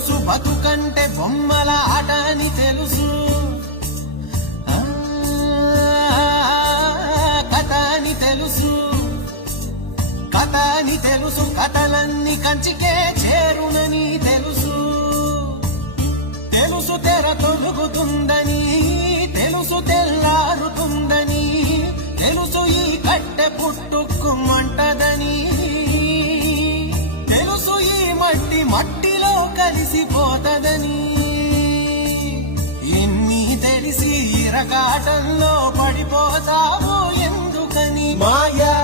తెలుసు, బతుకంటే బొమ్మల ఆట అని తెలుసు, కథ అని తెలుసు, కథ అని తెలుసు, కథలన్నీ కంచికే చేరునని తెలుసు, తెలుసు తెర తొలుగుతుందని, తెలుసు తెల్లారుతుందని, తెలుసు ఈ కట్టె పుట్టుకుమంటదని, తెలుసు ఈ మట్టి మట్టిలో కలిసిపోతదని, ఇన్ని తెలిసి ఇరకాటంలో పడిపోతావు ఎందుకని? మాయా